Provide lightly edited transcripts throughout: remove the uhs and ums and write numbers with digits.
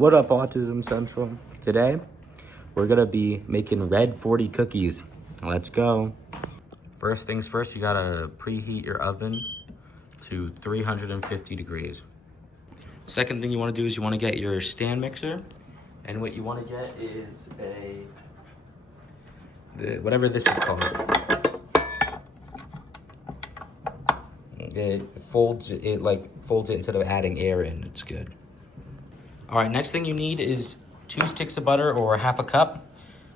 What up, Autism Central? Today, we're gonna be making red 40 cookies. Let's go. First things first, you gotta preheat your oven to 350 degrees. Second thing you wanna do is you wanna get your stand mixer. And what you wanna get is whatever this is called. It folds it instead of adding air in. It's good. All right, next thing you need is 2 sticks of butter or half a cup.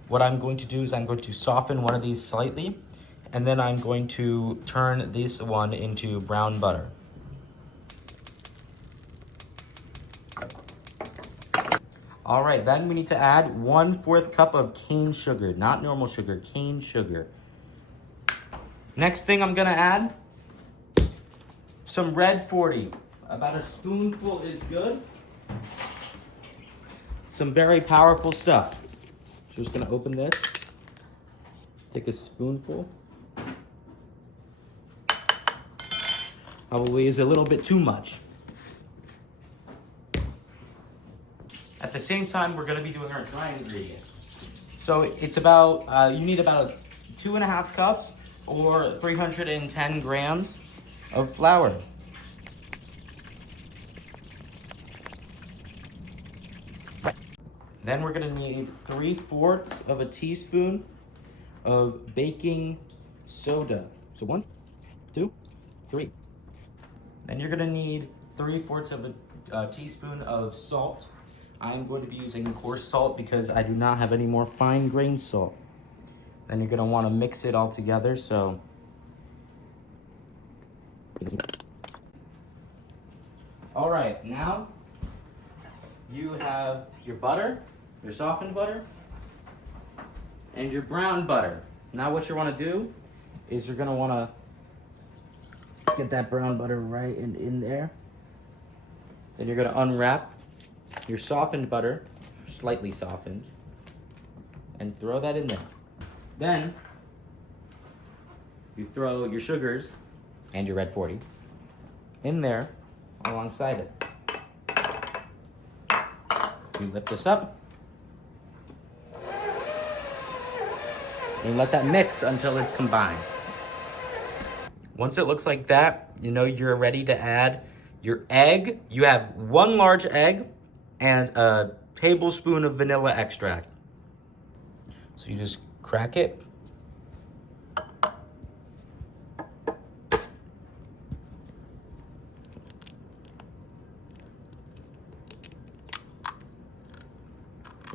What I'm going to do is I'm going to soften one of these slightly, and then I'm going to turn this one into brown butter. All right, then we need to add 1/4 cup of cane sugar, not normal sugar, cane sugar. Next thing I'm gonna add some red 40. About a spoonful is good. Some very powerful stuff. Just gonna open this, take a spoonful. Probably is a little bit too much. At the same time, we're gonna be doing our dry ingredients. So it's about, you need about 2.5 cups or 310 grams of flour. Then we're gonna need 3/4 of a teaspoon of baking soda. So 1, 2, 3. Then you're gonna need 3/4 of a teaspoon of salt. I'm going to be using coarse salt because I do not have any more fine grained salt. Then you're gonna wanna mix it all together, so. All right, now you have your butter, your softened butter, and your brown butter. Now what you wanna do is you're gonna wanna get that brown butter right in there. Then you're gonna unwrap your softened butter, slightly softened, and throw that in there. Then you throw your sugars and your red 40 in there alongside it. You lift this up and let that mix until it's combined. Once it looks like that, you know you're ready to add your egg. You have 1 large egg and a tablespoon of vanilla extract. So you just crack it.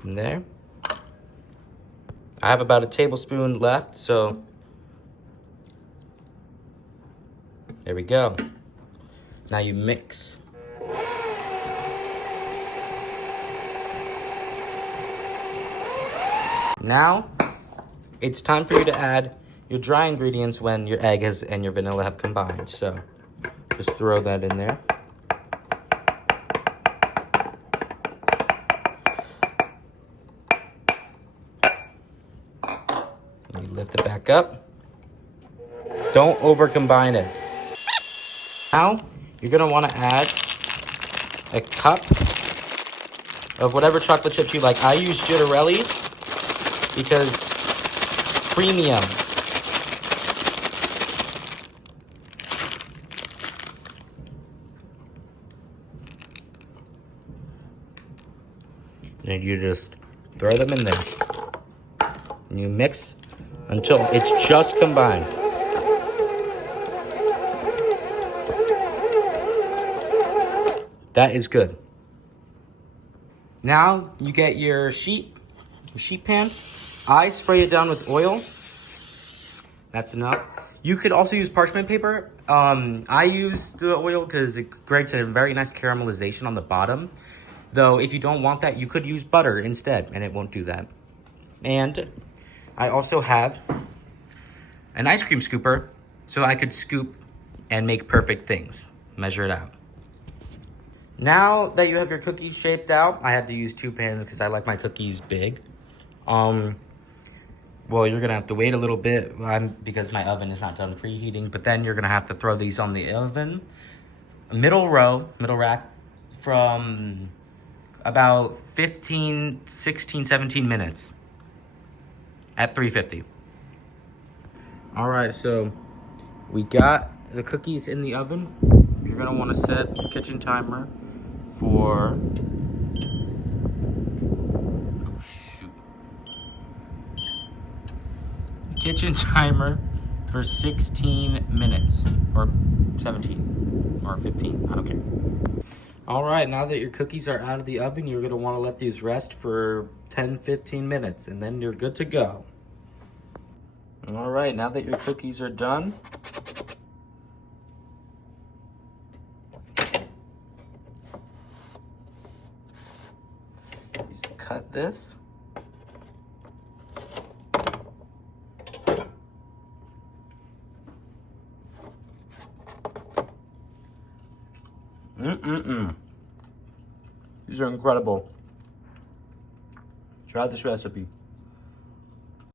In there. I have about a tablespoon left, so there we go. Now you mix. Now it's time for you to add your dry ingredients when your egg and your vanilla have combined. So just throw that in there. You lift it back up. Don't over combine it. Now you're gonna want to add a cup of whatever chocolate chips you like. I use Gittarelli's because premium. And you just throw them in there. And you mix until it's just combined. That is good. Now you get your sheet pan. I spray it down with oil. That's enough. You could also use parchment paper. I use the oil because it creates a very nice caramelization on the bottom. Though if you don't want that, you could use butter instead, and it won't do that. And I also have an ice cream scooper, so I could scoop and make perfect things. Measure it out. Now that you have your cookies shaped out, I had to use 2 pans because I like my cookies big. Well, you're gonna have to wait a little bit because my oven is not done preheating, but then you're gonna have to throw these on the oven. Middle rack from about 15, 16, 17 minutes at 350. All right, so we got the cookies in the oven. You're gonna wanna set the kitchen timer for, oh shoot. Kitchen timer for 16 minutes, or 17, or 15, I don't care. All right, now that your cookies are out of the oven, you're gonna wanna let these rest for 10, 15 minutes, and then you're good to go. All right, now that your cookies are done, just cut this. These are incredible. Try this recipe.